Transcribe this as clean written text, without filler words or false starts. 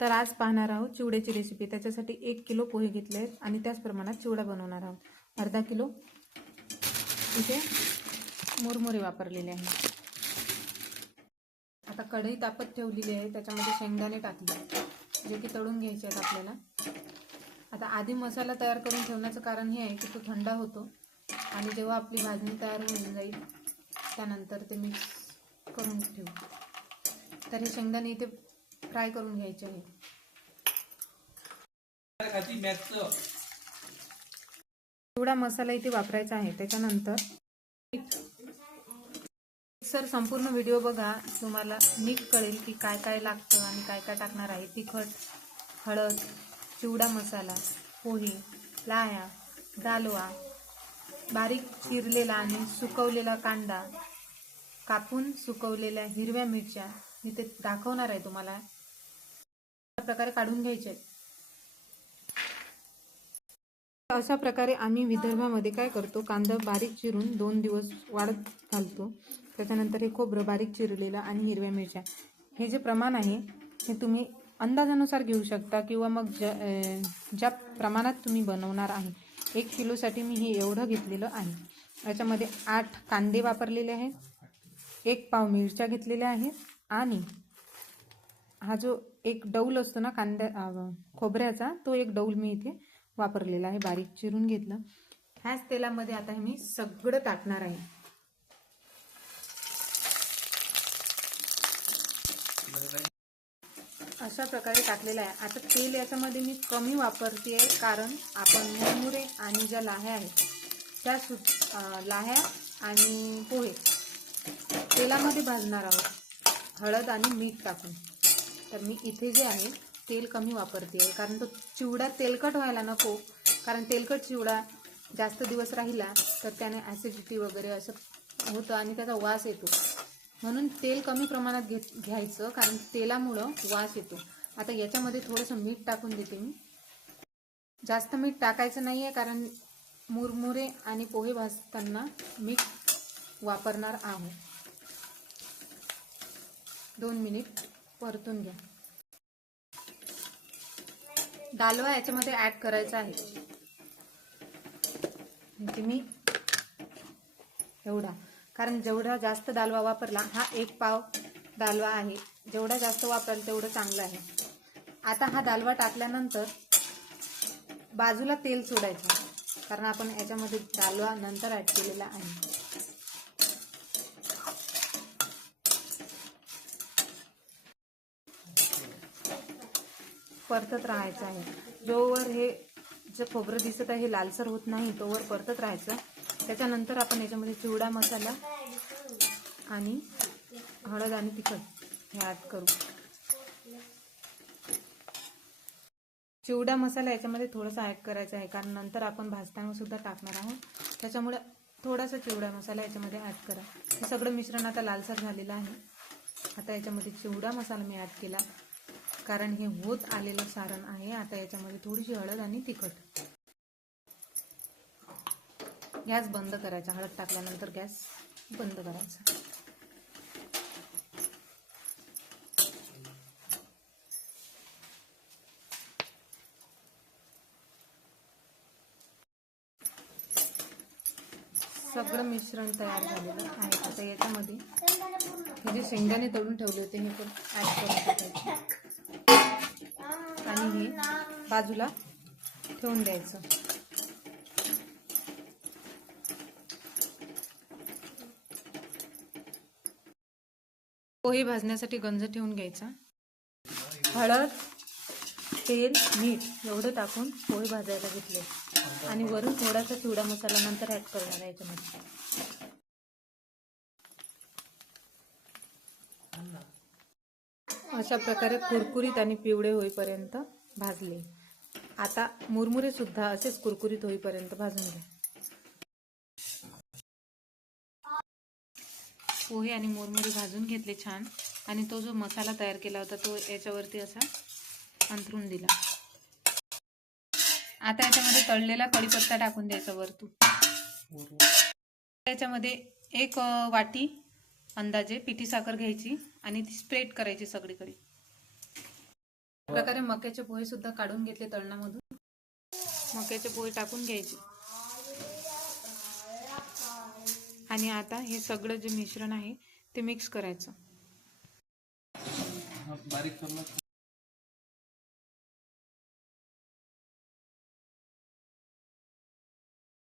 तर आज पाहणार आहोत चिवड्याची रेसिपी। त्याच्यासाठी 1 किलो पोहे घेतले आहेत आणि त्याच प्रमाणात चिवडा बनवणार आहोत। अर्धा किलो इथे मुरमुरे वापरलेले आहेत। आता कढई तापत ठेवलेली आहे, त्याच्यामध्ये शेंगदाणे टाकले जे की तळून घ्यायचे आहेत आपल्याला। आता आधी मसाला तयार करून ठेवण्याचं कारण हे आहे की तो थंड होतो आणि जेव्हा आपली भाजणी तयार होऊन जाईल त्यानंतर ते मिक्स करून ठेवू। तर हे शेंगदाणे इथे फ्राय करून घ्यायचे आहे। चिवडा मसाला इथे वापरायचा आहे। त्याच्यानंतर सर संपूर्ण व्हिडिओ बघा, तुम्हाला नीट कळेल की काय काय लागतं आणि काय काय टाकणार आहे। तिखट, हळद, चिवडा मसाला, पोहे, लाह्या, दालवा, बारीक चिरलेला आणि सुकवलेला कांदा, कापून सुकवलेल्या हिरव्या मिरच्या मी ते दाखवणार आहे तुम्हाला। अशा प्रकारे काढून घ्यायचे। अशा प्रकारे आम्ही विदर्भामध्ये काय करतो, कांदा बारीक चिरून 2 दिवस वाळत घालतो। त्याच्यानंतर हे खोबरं बारीक चिरलेलं आणि हिरव्या मिरच्या, हे जे प्रमाण आहे हे तुम्ही अंदाजानुसार घेऊ शकता किंवा मग ज्या प्रमाणात तुम्ही बनवणार आहे। 1 किलोसाठी मी हे एवढं घेतलेलं आहे। याच्यामध्ये 8 कांदे वापरलेले आहेत, 1 पाव मिरच्या घेतलेल्या आहेत आणि हा जो एक डौल असतो ना खोबऱ्याचा, तो एक डौल मी इथे वापरलेला आहे, बारीक चिरून घेतलं। ह्याच तेलामध्ये आता हे मी सगळं टाकणार आहे। अशा प्रकारे टाकलेलं आहे। आता तेल याच्यामध्ये मी कमी वापरते कारण आपण मुरमुरे आणि ज्या लाह्या आहेत त्या लाह्या आणि पोहे तेलामध्ये भाजणार आहोत, हळद आणि मीठ टाकून। तर मी इथे जे आहे तेल कमी वापरते कारण तो चिवडा तेलकट व्हायला नको, कारण तेलकट चिवडा जास्त दिवस राहिला तर त्याने ॲसिडिटी वगैरे असं होतं आणि त्याचा वास येतो। म्हणून तेल कमी प्रमाणात घ्यायचं कारण तेलामुळं वास येतो। आता याच्यामध्ये थोडंसं मीठ टाकून देते मी। जास्त मीठ टाकायचं नाही आहे कारण मुरमुरे आणि पोहे भाजताना मीठ वापरणार आहोत। 2 मिनिट परतून घ्या। दालवा याच्यामध्ये ॲड करायचा आहे, म्हणजे मी एवढा, कारण जेवढा जास्त दालवा वापरला, हा 1 पाव दालवा आहे, जेवढा जास्त वापराल तेवढं चांगलं आहे। आता हा दालवा टाकल्यानंतर बाजूला तेल सोडायचं कारण आपण याच्यामध्ये दालवा नंतर ॲड केलेला आहे। परतत राहायचं आहे। जोवर हे जे खोबरं दिसत आहे हे लालसर होत नाही तोवर परतत राहायचं। त्याच्यानंतर आपण याच्यामध्ये चिवडा मसाला आणि हळद आणि तिखट हे ॲड करू। चिवडा मसाला याच्यामध्ये थोडासा ॲड करायचा आहे कारण नंतर आपण भाजताना सुद्धा टाकणार आहोत, त्याच्यामुळे थोडासा चिवडा मसाला याच्यामध्ये ॲड करा। हे सगळं मिश्रण आता लालसर झालेलं आहे। आता याच्यामध्ये चिवडा मसाला मी ॲड केला कारण हे होत आलेलं सारण आहे। आता याच्यामध्ये थोडीशी हळद आणि तिखट। गॅस बंद करायचा, हळद टाकल्यानंतर गॅस बंद करायचा। सगळं मिश्रण तयार झालेलं आहे। आता याच्यामध्ये हे जे शेंगदाणे तळून ठेवले होते हे पण ॲड करून टाकायचे आणि हे बाजूला ठेवून द्यायचं। पोहे भाजण्यासाठी गंज ठेवून घ्यायचा। हळद, तेल, मीठ एवढं टाकून पोहे भाजायला घेतले आणि वरून थोडासा चिवडा मसाला नंतर ॲड करणार आहे याच्यामध्ये। अशा प्रकारे कुरकुरीत आणि पिवळे होईपर्यंत भाजले। आता मुरमुरे सुद्धा असेच कुरकुरीत होईपर्यंत भाजून घ्या। पोहे आणि मुरमुरे भाजून घेतले छान आणि तो जो मसाला तयार केला होता तो याच्यावरती असा अंथरून दिला। आता याच्यामध्ये तळलेला कढीपत्ता टाकून द्यायचा वरतून। याच्यामध्ये 1 वाटी अंदाजे पिठी साखर घ्यायची आणि ती स्प्रेड करायची सगळीकडे। प्रकारे मक्याचे पोहे सुद्धा काढून घेतले तळणामधून. मक्याचे पोहे टाकून घ्यायचे आणि आता हे सगळं जे मिश्रण आहे ते मिक्स करायचं.